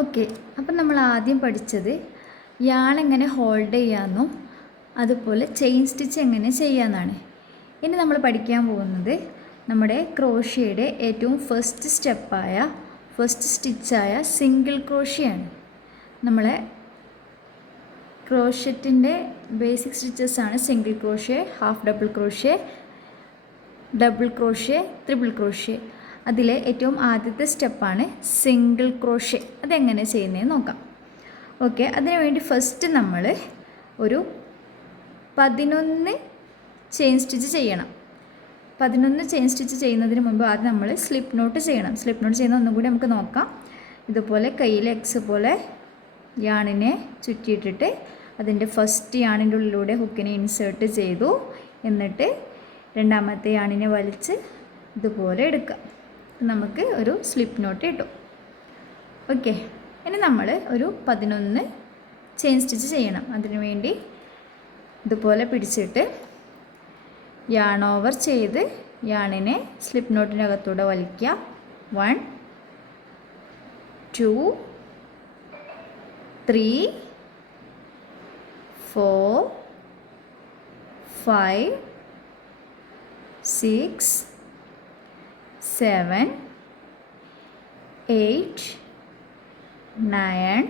Okay, അപ്പം നമ്മൾ ആദ്യം പഠിച്ചത് യാൺ എങ്ങനെ ഹോൾഡ് ചെയ്യാമെന്നും അതുപോലെ ചെയിൻ സ്റ്റിച്ച് എങ്ങനെ ചെയ്യാമെന്നാണ്. ഇനി നമ്മൾ പഠിക്കാൻ പോകുന്നത് നമ്മുടെ ക്രോഷ്യയുടെ ഏറ്റവും ഫസ്റ്റ് സ്റ്റിച്ചായ സിംഗിൾ ക്രോഷ്യയാണ്. നമ്മളെ ക്രോഷ്യത്തിൻ്റെ ബേസിക് സ്റ്റിച്ചസ് ആണ് single crochet, half double crochet, double crochet, triple crochet. അതിലെ ഏറ്റവും ആദ്യത്തെ സ്റ്റെപ്പാണ് സിംഗിൾ ക്രോഷ്യ. അതെങ്ങനെ ചെയ്യുന്നതെന്ന് നോക്കാം. ഓക്കെ, അതിനുവേണ്ടി ഫസ്റ്റ് നമ്മൾ ഒരു 11 ചെയിൻ സ്റ്റിച്ച് ചെയ്യണം. 11 ചെയിൻ സ്റ്റിച്ച് ചെയ്യുന്നതിന് മുമ്പ് ആദ്യം നമ്മൾ സ്ലിപ്പ് നോട്ട് ചെയ്യണം. സ്ലിപ്പ് നോട്ട് ചെയ്യുന്ന ഒന്നും കൂടി നമുക്ക് നോക്കാം. ഇതുപോലെ കയ്യിൽ എക്സ് പോലെ യാണിനെ ചുറ്റിയിട്ടിട്ട് അതിൻ്റെ ഫസ്റ്റ് യാണിൻ്റെ ഉള്ളിലൂടെ ഹുക്കിനെ ഇൻസേർട്ട് ചെയ്തു. എന്നിട്ട് രണ്ടാമത്തെ യാണിനെ വലിച്ച് ഇതുപോലെ എടുക്കുക. നമുക്ക് ഒരു സ്ലിപ്പ് നോട്ട് കിട്ടും. ഓക്കെ, ഇനി നമ്മൾ ഒരു 11 ചെയിൻ സ്റ്റിച്ച് ചെയ്യണം. അതിനുവേണ്ടി ഇതുപോലെ പിടിച്ചിട്ട് യാൺ ഓവർ ചെയ്ത് യാണിനെ സ്ലിപ്പ് നോട്ടിനകത്തൂടെ വലിക്കുക. 1 2 3 4 5 6 7 8 9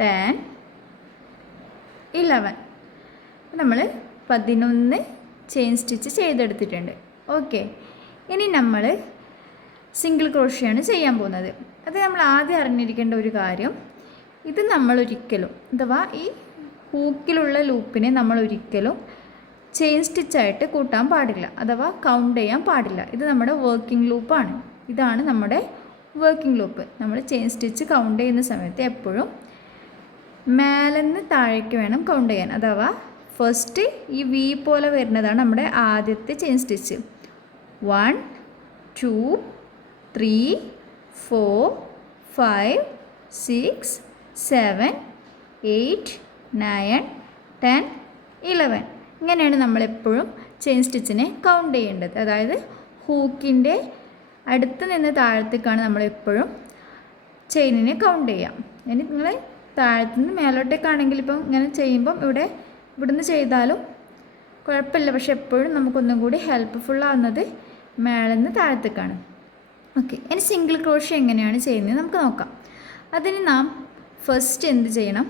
10 11. നമ്മൾ 11 ചെയിൻ സ്റ്റിച്ച് ചെയ്തെടുത്തിട്ടുണ്ട്. ഓക്കെ, ഇനി നമ്മൾ സിംഗിൾ ക്രോഷ്യയാണ് ചെയ്യാൻ പോകുന്നത്. അത് നമ്മൾ ആദ്യം അറിഞ്ഞിരിക്കേണ്ട ഒരു കാര്യം, ഇത് നമ്മളൊരിക്കലും അഥവാ ഈ ഹൂക്കിലുള്ള ലൂപ്പിനെ നമ്മളൊരിക്കലും ചെയിൻ സ്റ്റിച്ചായിട്ട് കൂട്ടാൻ പാടില്ല, അഥവാ കൗണ്ട് ചെയ്യാൻ പാടില്ല. ഇത് നമ്മുടെ വർക്കിംഗ് ലൂപ്പാണ്. ഇതാണ് നമ്മുടെ വർക്കിംഗ് ലൂപ്പ്. നമ്മൾ ചെയിൻ സ്റ്റിച്ച് കൗണ്ട് ചെയ്യുന്ന സമയത്ത് എപ്പോഴും മേലെന്ന് താഴേക്ക് വേണം കൗണ്ട് ചെയ്യാൻ. അഥവാ ഫസ്റ്റ് ഈ വി പോലെ വരുന്നതാണ് നമ്മുടെ ആദ്യത്തെ ചെയിൻ സ്റ്റിച്ച്. 1 2 3 4 5 6 7 8 9 10 11. ഇങ്ങനെയാണ് നമ്മളെപ്പോഴും ചെയിൻ സ്റ്റിച്ചിനെ കൗണ്ട് ചെയ്യേണ്ടത്. അതായത് ഹൂക്കിൻ്റെ അടുത്ത് നിന്ന് താഴത്തേക്കാണ് നമ്മളെപ്പോഴും ചെയിനിനെ കൗണ്ട് ചെയ്യാം. ഇനി നിങ്ങൾ താഴത്തു നിന്ന് മേലോട്ടേക്കാണെങ്കിൽ ഇപ്പം ഇങ്ങനെ ചെയ്യുമ്പം ഇവിടുന്ന് ചെയ്താലും കുഴപ്പമില്ല. പക്ഷെ എപ്പോഴും നമുക്കൊന്നും കൂടി ഹെൽപ്ഫുള്ളാവുന്നത് മേളിൽ നിന്ന് താഴത്തേക്കാണ്. ഓക്കെ, ഇനി സിംഗിൾ ക്രോഷ്യ എങ്ങനെയാണ് ചെയ്യുന്നത് നമുക്ക് നോക്കാം. അതിന് നാം ഫസ്റ്റ് എന്ത് ചെയ്യണം?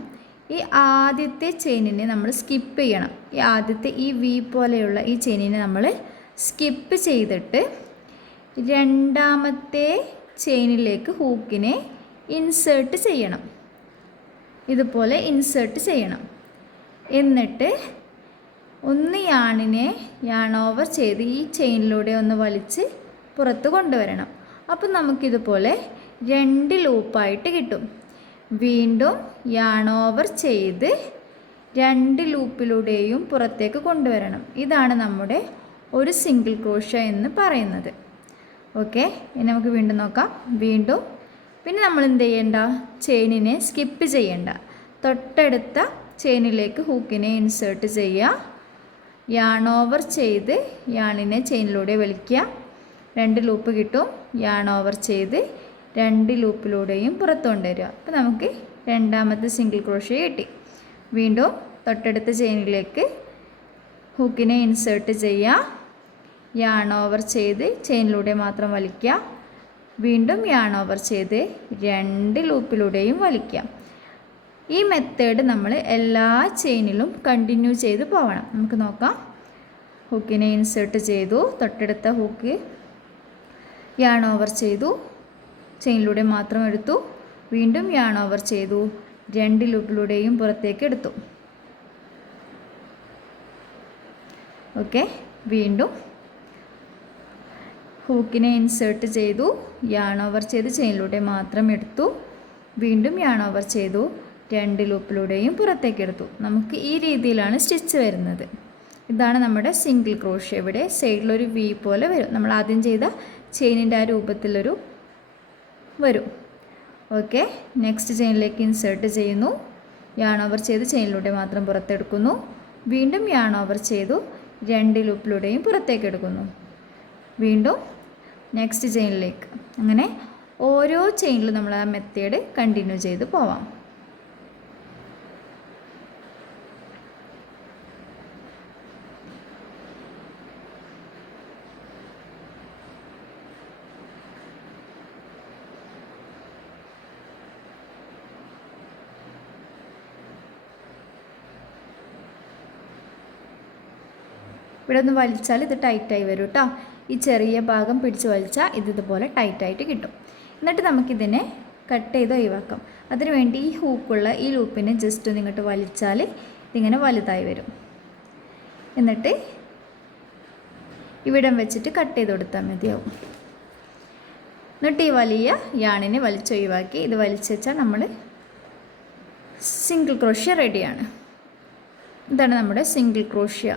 ഈ ആദ്യത്തെ ചെയിനിനെ നമ്മൾ സ്കിപ്പ് ചെയ്യണം. ഈ ആദ്യത്തെ ഈ വി പോലെയുള്ള ഈ ചെയിനിനെ നമ്മൾ സ്കിപ്പ് ചെയ്തിട്ട് രണ്ടാമത്തെ ചെയിനിലേക്ക് ഹൂക്കിനെ ഇൻസേർട്ട് ചെയ്യണം. ഇതുപോലെ ഇൻസേർട്ട് ചെയ്യണം. എന്നിട്ട് ഒന്ന് യാൺ ഓവർ ചെയ്ത് ഈ ചെയിനിലൂടെ ഒന്ന് വലിച്ച് പുറത്ത് കൊണ്ടുവരണം. അപ്പം നമുക്കിതുപോലെ 2 ലൂപ്പായിട്ട് കിട്ടും. വീണ്ടും യാൺ ഓവർ ചെയ്ത് 2 ലൂപ്പിലൂടെയും പുറത്തേക്ക് കൊണ്ടുവരണം. ഇതാണ് നമ്മുടെ ഒരു സിംഗിൾ ക്രോഷ്യ എന്ന് പറയുന്നത്. ഓക്കെ, ഇനി നമുക്ക് വീണ്ടും നോക്കാം. വീണ്ടും പിന്നെ നമ്മൾ എന്ത് ചെയ്യേണ്ട? ചെയിനിനെ സ്കിപ്പ് ചെയ്യേണ്ട. തൊട്ടടുത്ത ചെയിനിലേക്ക് ഹൂക്കിനെ ഇൻസേർട്ട് ചെയ്യുക. യാൺ ഓവർ ചെയ്ത് യാണിനെ ചെയിനിലൂടെ വലിക്കുക. 2 ലൂപ്പ് കിട്ടും. യാൺ ഓവർ ചെയ്ത് 2 ലൂപ്പിലൂടെയും പുറത്തു കൊണ്ടുവരിക. അപ്പോൾ നമുക്ക് രണ്ടാമത്തെ സിംഗിൾ ക്രോഷ്യ കിട്ടി. വീണ്ടും തൊട്ടടുത്ത ചെയിനിലേക്ക് ഹൂക്കിനെ ഇൻസേർട്ട് ചെയ്യുക. യാൺ ഓവർ ചെയ്ത് ചെയിനിലൂടെ മാത്രം വലിക്കുക. വീണ്ടും യാൺ ഓവർ ചെയ്ത് 2 ലൂപ്പിലൂടെയും വലിക്കുക. ഈ മെത്തേഡ് നമ്മൾ എല്ലാ ചെയിനിലും കണ്ടിന്യൂ ചെയ്ത് പോകണം. നമുക്ക് നോക്കാം. ഹൂക്കിനെ ഇൻസേർട്ട് ചെയ്തു. തൊട്ടടുത്ത ഹൂക്ക് യാൺ ഓവർ ചെയ്തു. ചെയിനിലൂടെ മാത്രം എടുത്തു. വീണ്ടും യാൺ ഓവർ ചെയ്തു. 2 ലൂപ്പിലൂടെയും പുറത്തേക്ക് എടുത്തു. ഓക്കെ, വീണ്ടും ഹൂക്കിനെ ഇൻസേർട്ട് ചെയ്തു. യാൺ ഓവർ ചെയ്ത് ചെയിനിലൂടെ മാത്രം എടുത്തു. വീണ്ടും യാൺ ഓവർ ചെയ്തു. 2 ലൂപ്പിലൂടെയും പുറത്തേക്ക് എടുത്തു. നമുക്ക് ഈ രീതിയിലാണ് സ്റ്റിച്ച് വരുന്നത്. ഇതാണ് നമ്മുടെ സിംഗിൾ ക്രോഷ്യ. ഇവിടെ സൈഡിലൊരു വി പോലെ വരും. നമ്മൾ ആദ്യം ചെയ്ത ചെയിനിൻ്റെ ആ രൂപത്തിലൊരു വരും. ഓക്കെ, നെക്സ്റ്റ് ചെയിനിലേക്ക് ഇൻസേർട്ട് ചെയ്യുന്നു. യാൺ ഓവർ ചെയ്ത് ചെയിനിലൂടെ മാത്രം പുറത്തെടുക്കുന്നു. വീണ്ടും യാൺ ഓവർ ചെയ്തു 2 ലൂപ്പിലൂടെയും പുറത്തേക്ക് എടുക്കുന്നു. വീണ്ടും നെക്സ്റ്റ് ചെയിനിലേക്ക്. അങ്ങനെ ഓരോ ചെയിനിലും നമ്മൾ ആ മെത്തേഡ് കണ്ടിന്യൂ ചെയ്ത് പോവാം. ഇവിടെ ഒന്ന് വലിച്ചാൽ ഇത് ടൈറ്റായി വരും കേട്ടോ. ഈ ചെറിയ ഭാഗം പിടിച്ച് വലിച്ചാൽ ഇതുപോലെ ടൈറ്റായിട്ട് കിട്ടും. എന്നിട്ട് നമുക്കിതിനെ കട്ട് ചെയ്ത് ഒഴിവാക്കാം. അതിനുവേണ്ടി ഈ ഹൂക്കുള്ള ഈ ലൂപ്പിനെ ജസ്റ്റ് ഒന്ന് ഇങ്ങോട്ട് വലിച്ചാൽ ഇതിങ്ങനെ വലുതായി വരും. എന്നിട്ട് ഇവിടം വെച്ചിട്ട് കട്ട് ചെയ്ത് കൊടുത്താൽ മതിയാവും. എന്നിട്ട് ഈ വലിയ യാണിനെ വലിച്ചൊഴിവാക്കി ഇത് വലിച്ചു വെച്ചാൽ നമ്മൾ സിംഗിൾ ക്രോഷ്യ റെഡിയാണ്. ഇതാണ് നമ്മുടെ സിംഗിൾ ക്രോഷ്യ.